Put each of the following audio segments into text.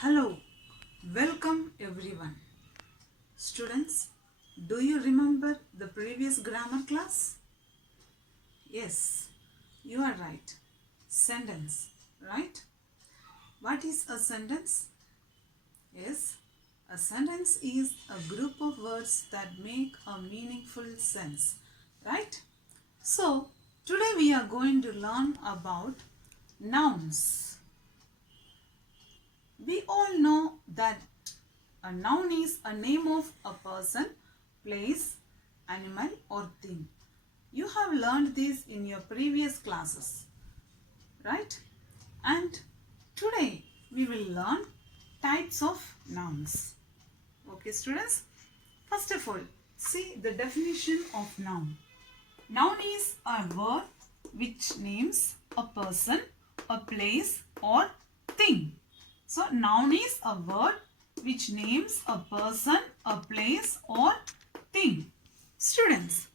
Hello, welcome everyone. Students, do you remember the previous grammar class? Yes, you are right. Sentence, right? What is a sentence? Yes, a sentence is a group of words that make a meaningful sense, right? So, today we are going to learn about nouns. We all know that a noun is a name of a person, place, animal or thing. You have learned this in your previous classes, right? And today we will learn types of nouns. Okay, students? First of all, see the definition of noun. Noun is a word which names a person, a place or thing. So, noun is a word which names a person, a place or thing. Students,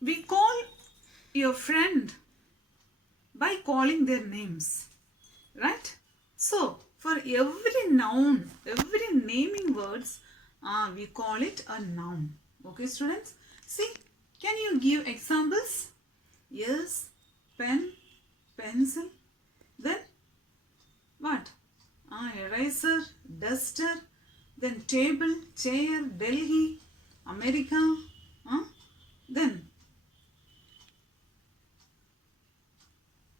we call your friend by calling their names, right? So, for every noun, every naming words, we call it a noun. Okay, students? See, can you give examples? Yes, pen, pencil, then what? Eraser, duster, then table, chair, Delhi, America, then,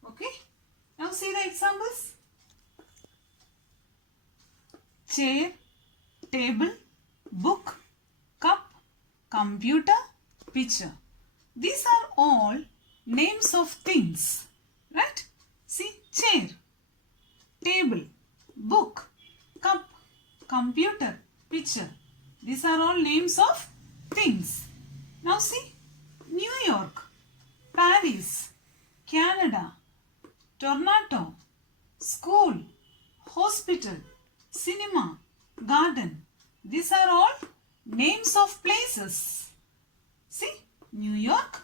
okay, now see the examples. Chair, table, book, cup, computer, picture. These are all names of things, right? See, chair, table, book, cup, computer, picture. These are all names of things. Now see, New York, Paris, Canada, Toronto, school, hospital, cinema, garden. These are all names of places. See, New York,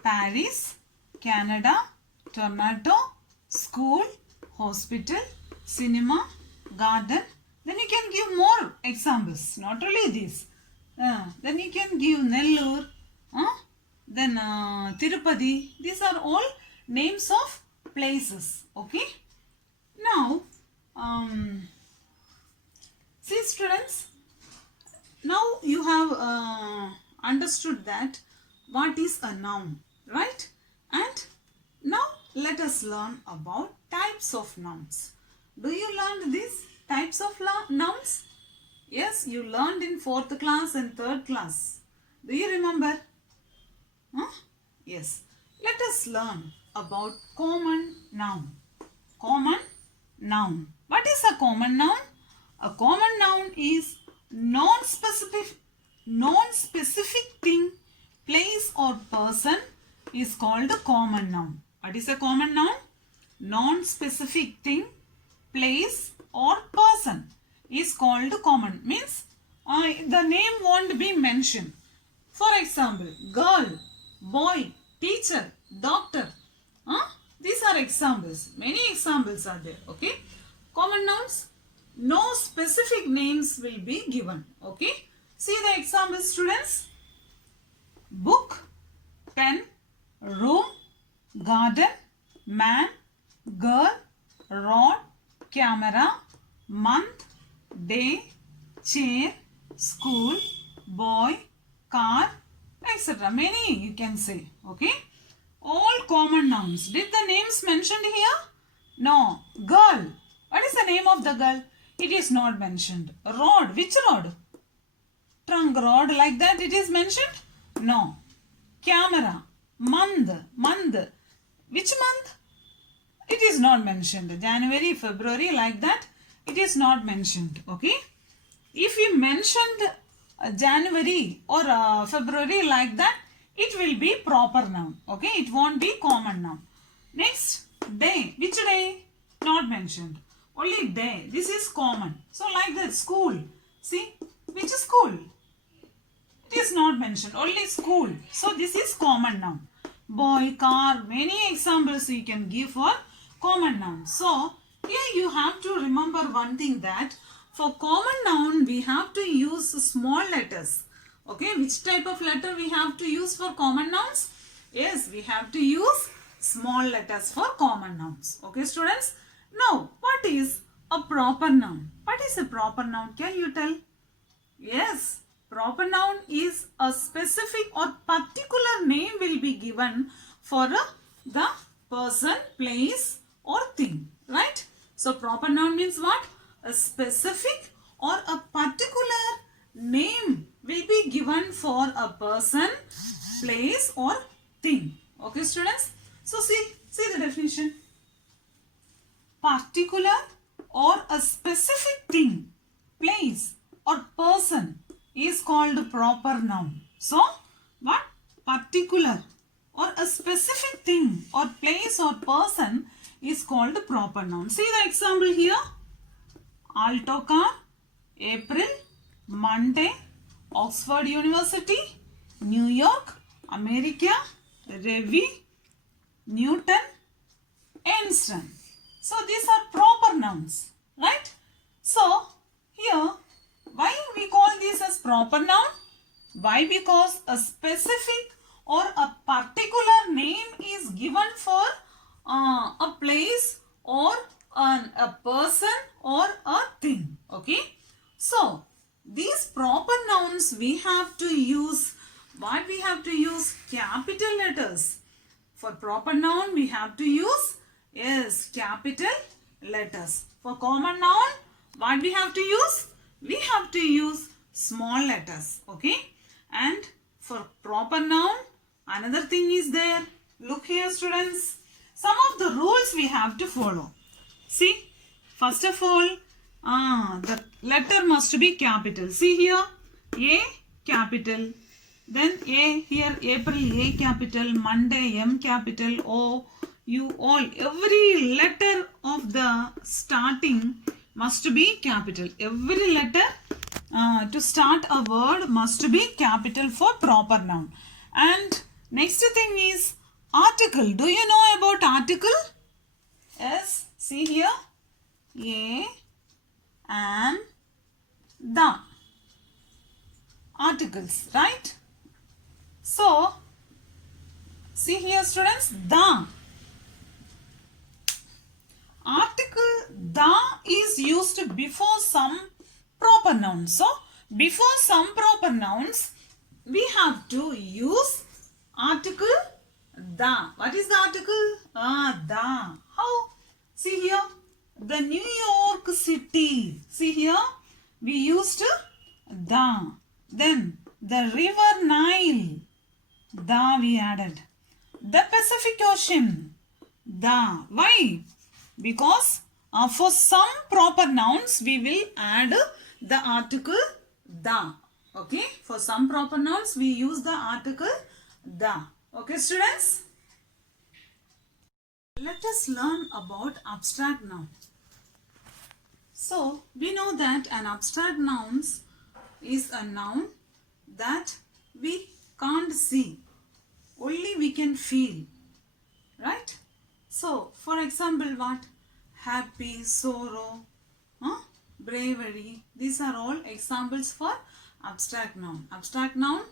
Paris, Canada, Toronto, school, hospital, cinema, garden. Then you can give more examples, not only this. Then you can give Nellore, then Tirupati. These are all names of places. Okay. Now, see students, now you have understood that what is a noun, right? And now let us learn about types of nouns. Do you learn these types of nouns? Yes, you learned in 4th class and 3rd class. Do you remember? Yes. Let us learn about common noun. Common noun. What is a common noun? A common noun is non-specific thing, place or person is called a common noun. What is a common noun? Non-specific thing, place or person is called common. Means the name won't be mentioned. For example, girl, boy, teacher, doctor. These are examples. Many examples are there. Okay. Common nouns. No specific names will be given. Okay. See the examples, students. Book, pen, room, garden, man, girl, rod, camera, month, day, chair, school, boy, car, etc. Many you can say. Okay. All common nouns. Did the names mentioned here? No. Girl. What is the name of the girl? It is not mentioned. Rod. Which rod? Trunk rod, like that it is mentioned? No. Camera. Month. Month. Which month? It is not mentioned. January, February, like that it is not mentioned. Okay. If you mentioned January or February like that, it will be proper noun. Okay. It won't be common noun. Next, day. Which day? Not mentioned. Only day. This is common. So like that, school. See, which school? It is not mentioned. Only school. So this is common noun. Boy, car, many examples you can give for common noun. So here you have to remember one thing, that for common noun we have to use small letters. Okay, which type of letter we have to use for common nouns? Yes, we have to use small letters for common nouns. Okay, students. Now, what is a proper noun? What is a proper noun? Can you tell? Yes, proper noun is a specific or particular name will be given for the person, place or thing, right? So proper noun means what? A specific or a particular name will be given for a person, place or thing. Okay, students? So see the definition. Particular or a specific thing, place or person is called proper noun. So, what? Particular or a specific thing or place or person is called proper noun. See the example here. Alto car, April, Monday, Oxford University, New York, America, Ravi, Newton, Einstein. So these are proper nouns, right? So here, why we call this as proper noun? Why? Because a specific or a particular name is given for a place or a person or a thing. Okay. So these proper nouns we have to use. What we have to use? Capital letters. For proper noun we have to use, yes, capital letters. For common noun, what we have to use? We have to use small letters. Okay. And for proper noun, another thing is there. Look here, students. Some of the rules we have to follow. See, first of all, the letter must be capital. See here, A capital. Then A here, April A capital, Monday M capital, O, U, all. Every letter of the starting must be capital. Every letter to start a word must be capital for proper noun. And next thing is article. Do you know about article? Yes. See here. A and the. Articles, right? So, see here, students, the. Article the is used before some proper nouns. So, before some proper nouns, we have to use article the. What is the article? The. How? See here, the New York City. See here, we used the. Then, the river Nile. The we added. The Pacific Ocean. The. Why? Because for some proper nouns we will add the article the. Okay. For some proper nouns we use the article the. Okay, students. Let us learn about abstract noun. So we know that an abstract noun is a noun that we can't see. Only we can feel. Right? So, for example, what? Happy, sorrow, bravery. These are all examples for abstract noun. Abstract noun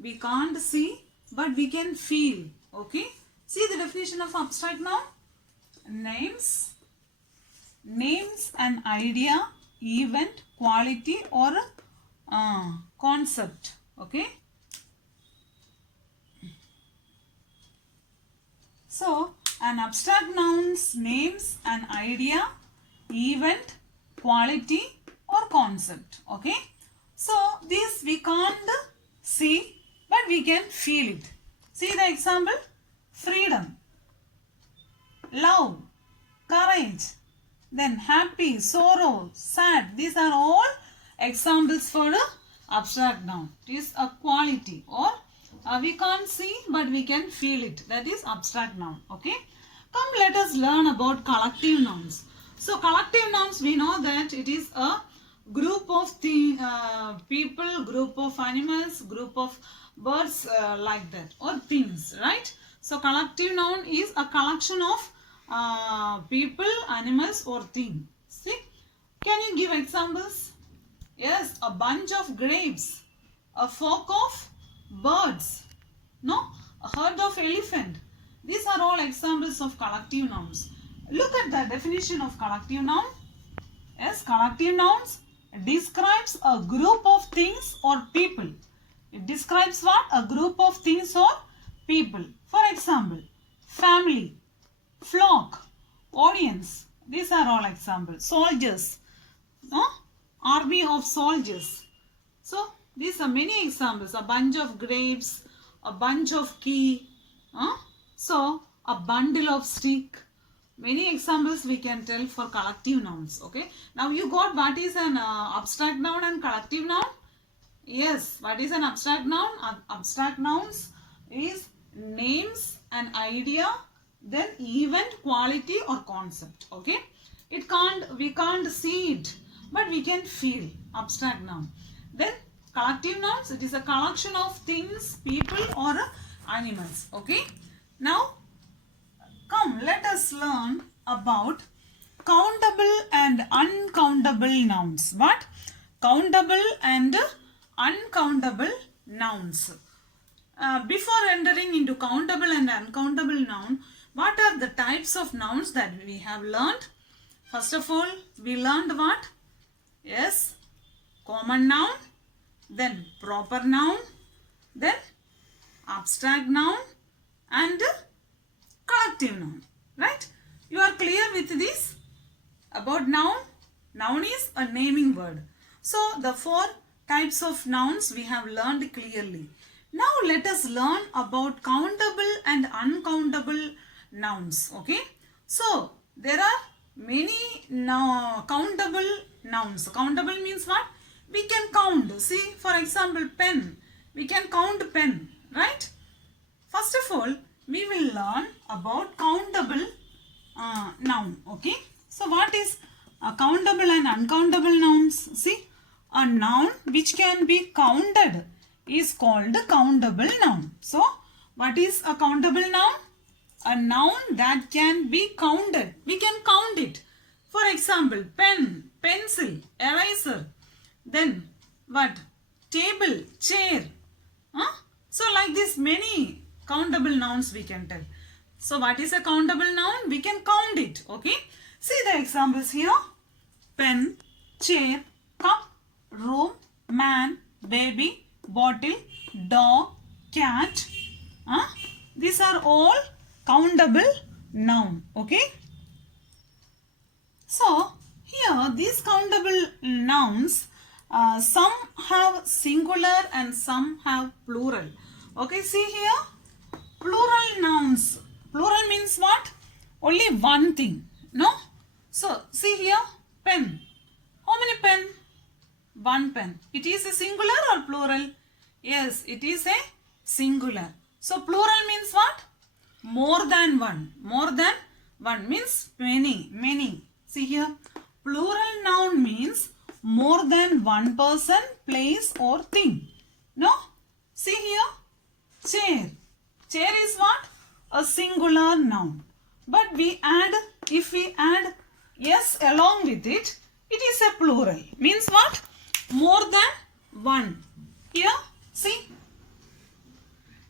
we can't see but we can feel. Okay? See the definition of abstract noun. Names an idea, event, quality or concept. Okay? So, an abstract noun names an idea, event, quality or concept. Okay? So, this we can't see but we can feel it. See the example? Freedom, love, courage, then happy, sorrow, sad. These are all examples for the abstract noun. It is a quality or we can't see but we can feel it. That is abstract noun. Okay. Come, let us learn about collective nouns. So collective nouns, we know that it is a group of people, group of animals, group of birds like that or things, right? So collective noun is a collection of people, animals or thing. See, can you give examples? Yes, a bunch of grapes, a flock of birds, no, a herd of elephant. These are all examples of collective nouns. Look at the definition of collective noun. Yes, collective nouns describes a group of things or people. It describes what? A group of things or people. For example, family, flock, audience. These are all examples. Soldiers, no? Army of soldiers. So, these are many examples. A bunch of grapes, a bunch of key. So, a bundle of stick. Many examples we can tell for collective nouns. Okay. Now, you got what is an abstract noun and collective noun? Yes. What is an abstract noun? Abstract nouns is names, an idea, then event, quality or concept. Okay. We can't see it, but we can feel. Abstract noun. Then collective nouns, it is a collection of things, people or animals. Okay. Now, come, let us learn about countable and uncountable nouns. What? Countable and uncountable nouns. Before entering into countable and uncountable noun, what are the types of nouns that we have learned? First of all, we learned what? Yes, common noun, then proper noun, then abstract noun and collective noun. Right? You are clear with this? About noun? Noun is a naming word. So, the 4 types of nouns we have learned clearly. Now, let us learn about countable and uncountable nouns. Okay? So, there are many countable nouns. Countable means what? We can count. See, for example, pen. We can count pen. Right? First of all, we will learn about countable noun. Okay. So, what is countable and uncountable nouns? See, a noun which can be counted is called countable noun. So, what is a countable noun? A noun that can be counted. We can count it. For example, pen, pencil, eraser. Then, what? Table, chair. So, like this, many countable nouns we can tell. So, what is a countable noun? We can count it. Okay. See the examples here. Pen, chair, cup, room, man, baby, bottle, dog, cat. These are all countable noun. Okay. So, here these countable nouns, some have singular and some have plural. Okay, see here, plural nouns. Plural means what? Only one thing. No? So, see here, pen. How many pen? One pen. It is a singular or plural? Yes, it is a singular. So, plural means what? More than one. More than one means many, many. See here, plural noun means more than one person, place or thing. No? See here, chair. Chair is what? A singular noun. But if we add yes along with it, it is a plural. Means what? More than one. Here, see.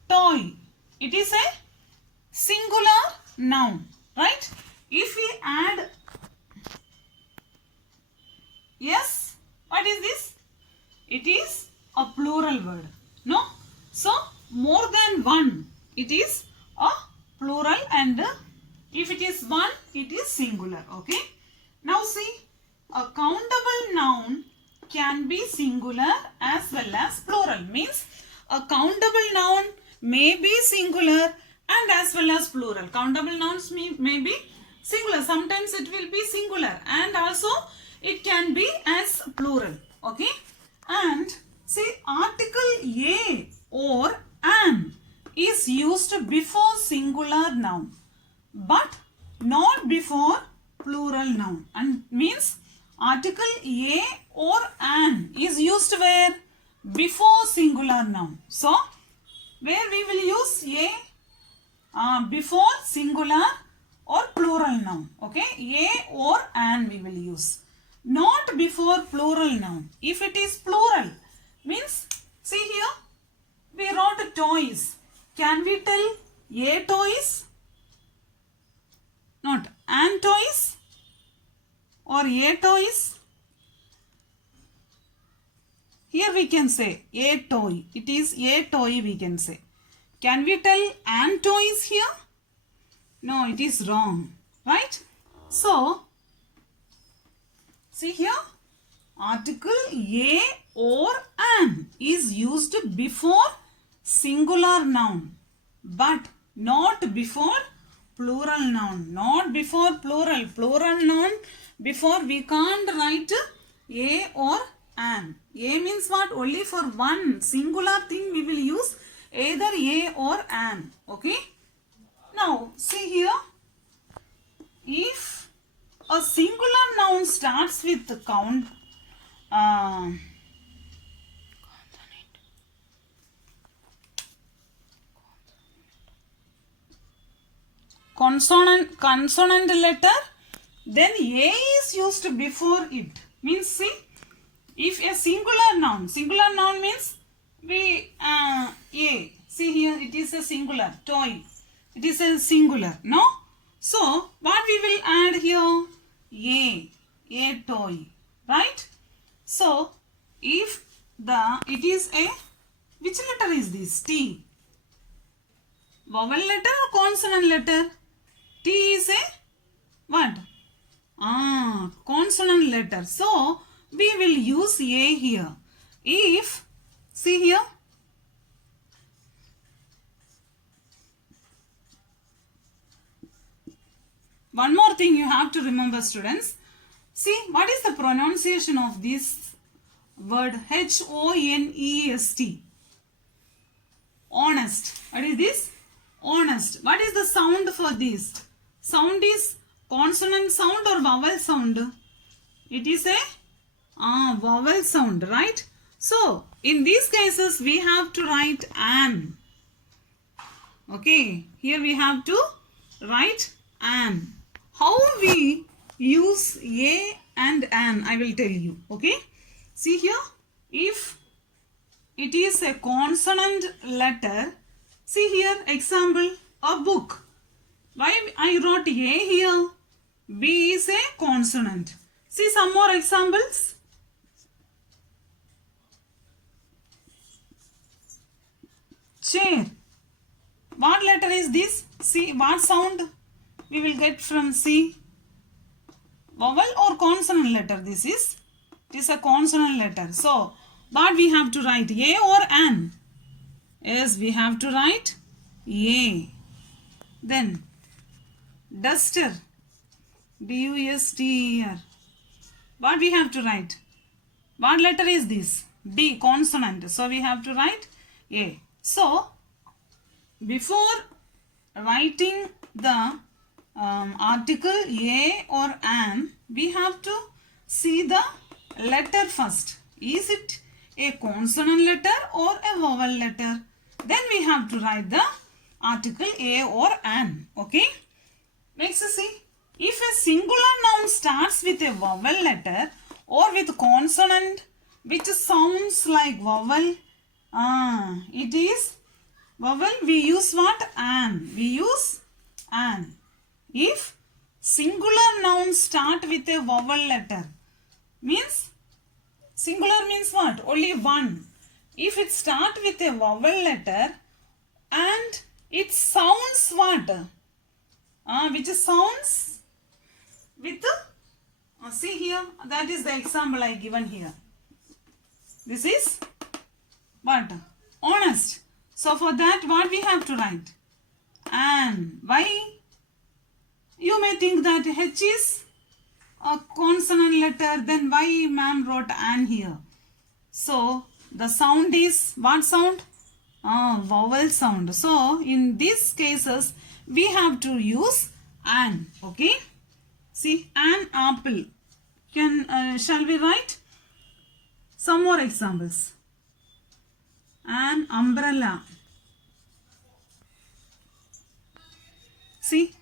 Toy. It is a singular noun. Right? If we add yes, what is this? It is a plural word. No? So, more than one. It is a plural and if it is one, it is singular. Okay. Now see, a countable noun can be singular as well as plural. Means a countable noun may be singular and as well as plural. Countable nouns may be singular. Sometimes it will be singular and also it can be as plural. Okay. And see, article a or an is used before singular noun but not before plural noun, and means article a or an is used where? Before singular noun. So, where we will use a before singular or plural noun. Okay, a or an we will use. Not before plural noun. If it is plural, means, see here, we wrote toys. Can we tell a toys? Not an toys or a toys. Here we can say a toy. It is a toy we can say. Can we tell an toys here? No, it is wrong. Right? So, see here, article a or an is used before singular noun, but not before plural noun. Not before plural. Plural noun before we can't write a or an. A means what? Only for one singular thing we will use either a or an. Okay? Now, see here, if a singular noun starts with the consonant letter, then a is used before it. Means, see, if a singular noun means we a. See here, it is a singular toy. It is a singular, no? So, what we will add here? A toy, right? So, if it is a, which letter is this? T. Vowel letter or consonant letter? T is a, what? Consonant letter. So, we will use a here. If, see here, one more thing you have to remember, students. See, what is the pronunciation of this word? H-O-N-E-S-T. Honest. What is this? Honest. What is the sound for this? Sound is consonant sound or vowel sound? It is a vowel sound, right? So, in these cases, we have to write an. Okay. Here we have to write an. How we use a and an, I will tell you. Okay. See here, if it is a consonant letter, see here, example, a book. Why I wrote a here? B is a consonant. See some more examples. Chair. What letter is this? See, what sound we will get from C? Vowel or consonant letter this is? It is a consonant letter. So, what we have to write? A or an? Yes, we have to write A. Then, duster. D-U-S-T-E-R. What we have to write? What letter is this? D, consonant. So, we have to write A. So, before writing the article a or an, we have to see the letter first. Is it a consonant letter or a vowel letter? Then we have to write the article a or an. Okay. Next, see, if a singular noun starts with a vowel letter or with consonant which sounds like vowel, it is vowel, we use what? An. We use an. If singular nouns start with a vowel letter, means singular means what? Only one. If it start with a vowel letter and it sounds what? Which sounds with, see here, that is the example I given here. This is what? Honest. So for that, what we have to write? An. Why? You may think that H is a consonant letter, then why ma'am wrote an here? So, the sound is, what sound? Vowel sound. So, in these cases, we have to use an. Okay? See, an apple. Shall we write? Some more examples. An umbrella. See,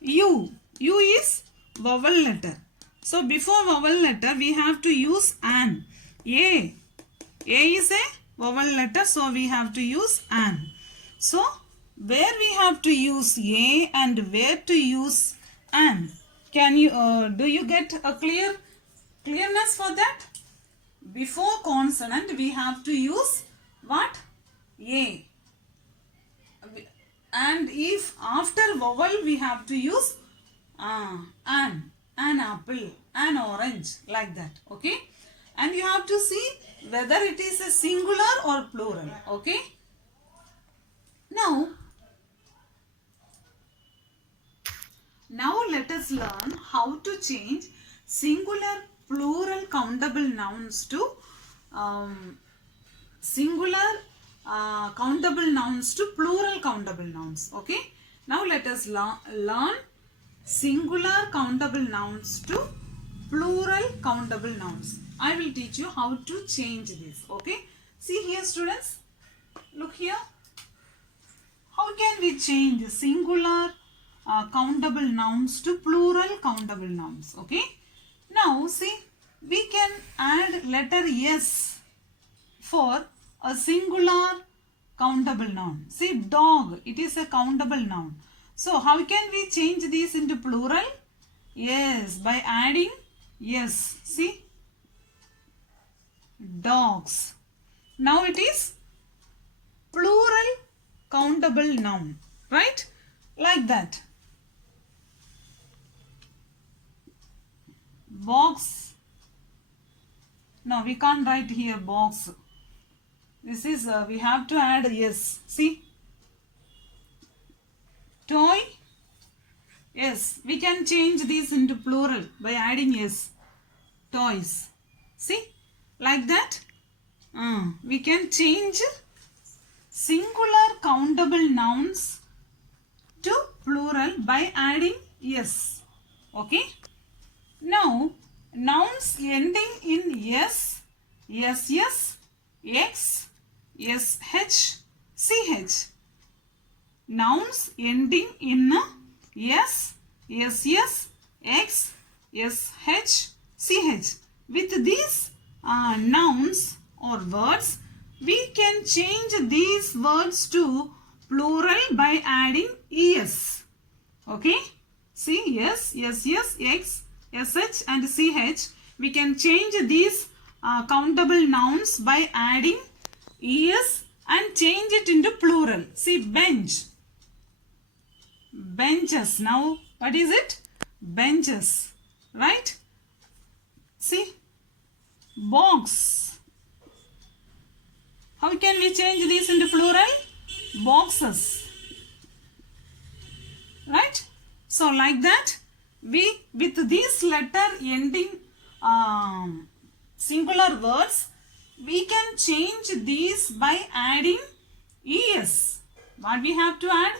U. U is vowel letter. So before vowel letter we have to use an. A. A is a vowel letter, so we have to use an. So where we have to use A and where to use an? Can you do you get a clearness for that? Before consonant we have to use what? A. And if after vowel we have to use an apple, an orange, like that. Okay, and you have to see whether it is a singular or plural. Okay, now let us learn how to change singular plural countable nouns to singular countable nouns to plural countable nouns. Okay, now let us learn singular countable nouns to plural countable nouns. I will teach you how to change this. Okay, see here students, look here. How can we change singular countable nouns to plural countable nouns? Okay, now see, we can add letter S for a singular countable noun. See, dog, it is a countable noun. So how can we change these into plural? Yes, by adding S. See, dogs. Now it is plural countable noun, right? Like that. Box. No, we can't write here box. This is, we have to add S. See, toy. Yes, we can change these into plural by adding S. Toys. See, like that. We can change singular countable nouns to plural by adding S. Okay. Now, nouns ending in S, SS, X, SH, CH. Nouns ending in S, SS, X, SH, CH. With these nouns or words, we can change these words to plural by adding ES. Okay? See, S, SS, X, SH and CH. We can change these countable nouns by adding ES and change it into plural. See, bench. Benches. Now, what is it? Benches. Right? See, box. How can we change these into plural? Boxes. Right? So, like that, we, with this letter ending singular words, we can change these by adding ES. What we have to add?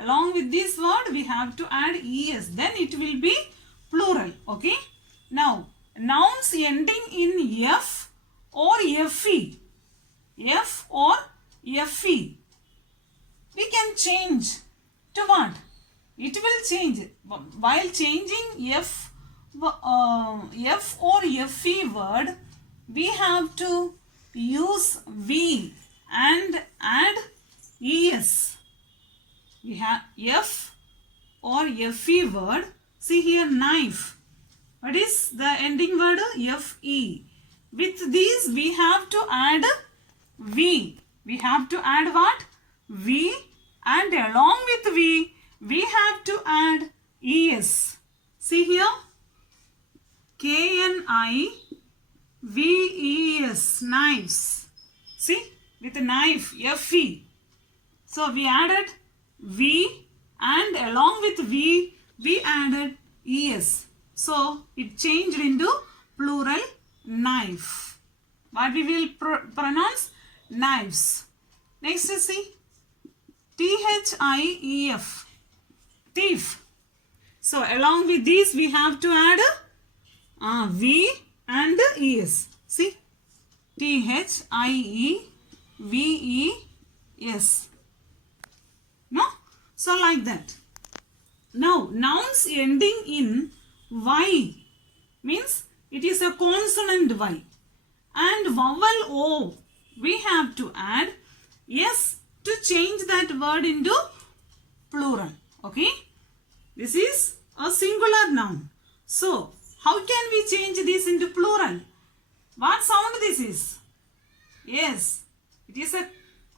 Along with this word, we have to add ES. Then it will be plural. Okay. Now, nouns ending in F or FE. F or FE. We can change to what? It will change. While changing F or FE word, we have to use V and add ES. We have F or FE word. See here, knife. What is the ending word? FE. With these we have to add V. We have to add what? V, and along with V, we have to add ES. See here, KNIVES, knives. See, with a knife, FE. So we added V, and along with V, we added ES. So it changed into plural knife. What we will pronounce? Knives. Next is see, THIEF, thief. So along with these we have to add V and ES. See, THIEVES. No? So like that. Now, nouns ending in Y means it is a consonant Y. And vowel O, we have to add S to change that word into plural. Okay? This is a singular noun. So, how can we change this into plural? What sound this is? Yes, it is a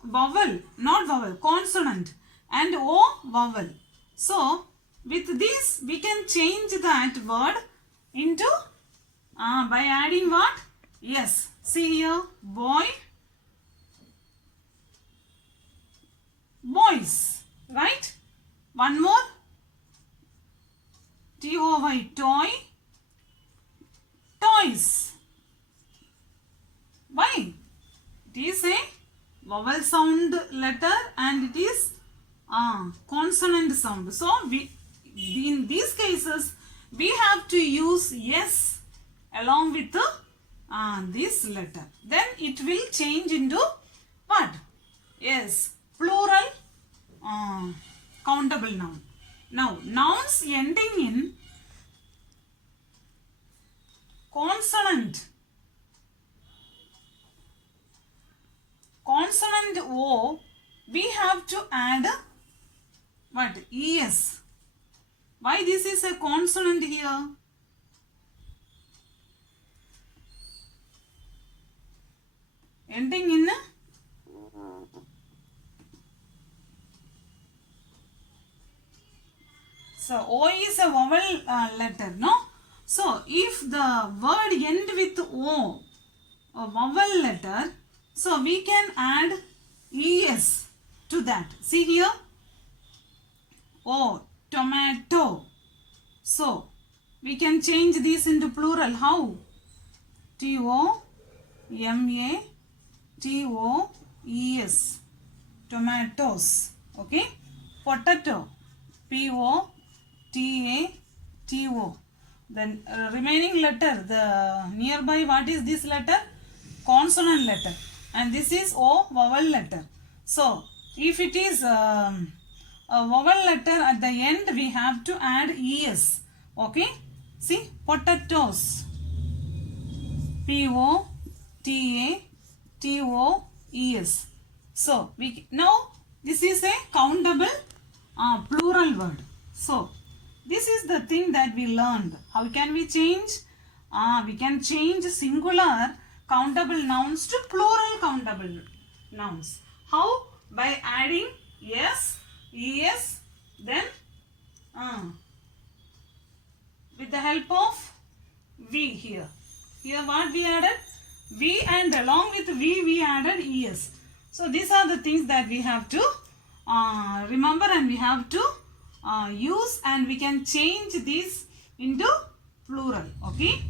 vowel, not vowel, consonant, and O vowel. So, with this we can change that word into by adding what? Yes, see here, boy, boys, right? One more, T-O-Y, toy, toys. Why? It is a vowel sound letter and it is consonant sound. So, in these cases, we have to use S along with this letter. Then it will change into what? Yes, plural countable noun. Now, nouns ending in consonant O, we have to add what? Es. Why this is a consonant here? Ending in so O is a vowel letter, no? So if the word end with O, a vowel letter, so we can add es to that. See here, O, tomato. So we can change this into plural. How? T-O-M-A-T-O-E-S, tomatoes. Okay, potato, P-O-T-A-T-O. Then remaining letter, the nearby, what is this letter? Consonant letter, and this is O vowel letter. So if it is a vowel letter at the end, we have to add es. Okay, see, potatoes, P-O-T-A-T-O-E-S. So now this is a countable plural word. So this is the thing that we learned. How can we change? We can change singular countable nouns to plural countable nouns. How? By adding es, es, then with the help of V here. Here what we added? V, and along with V we added es. So these are the things that we have to remember, and we have to use, and we can change this into plural. Okay.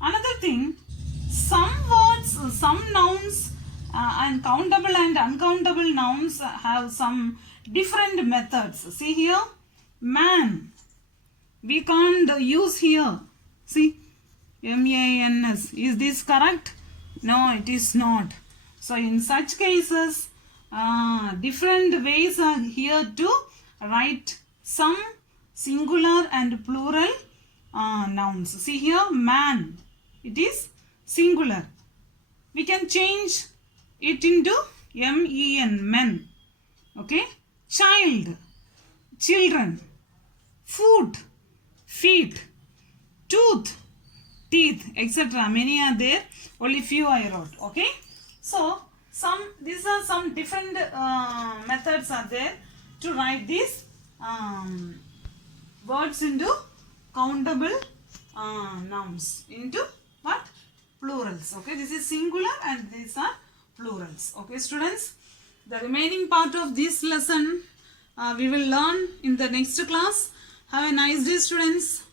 Another thing, some words, some nouns and countable and uncountable nouns have some different methods. See here, man, we can't use here. See, M-A-N-S. Is this correct? No, it is not. So in such cases, different ways are here to write some singular and plural nouns. See here, man, it is singular. We can change it into M-E-N, men. Okay. Child, children. Foot, feet. Tooth, teeth, etc. Many are there. Only few I wrote. Okay. So these are some different methods are there to write these words into countable nouns into what? Plurals. Okay, this is singular and these are plurals. Okay, students, the remaining part of this lesson we will learn in the next class. Have a nice day, students.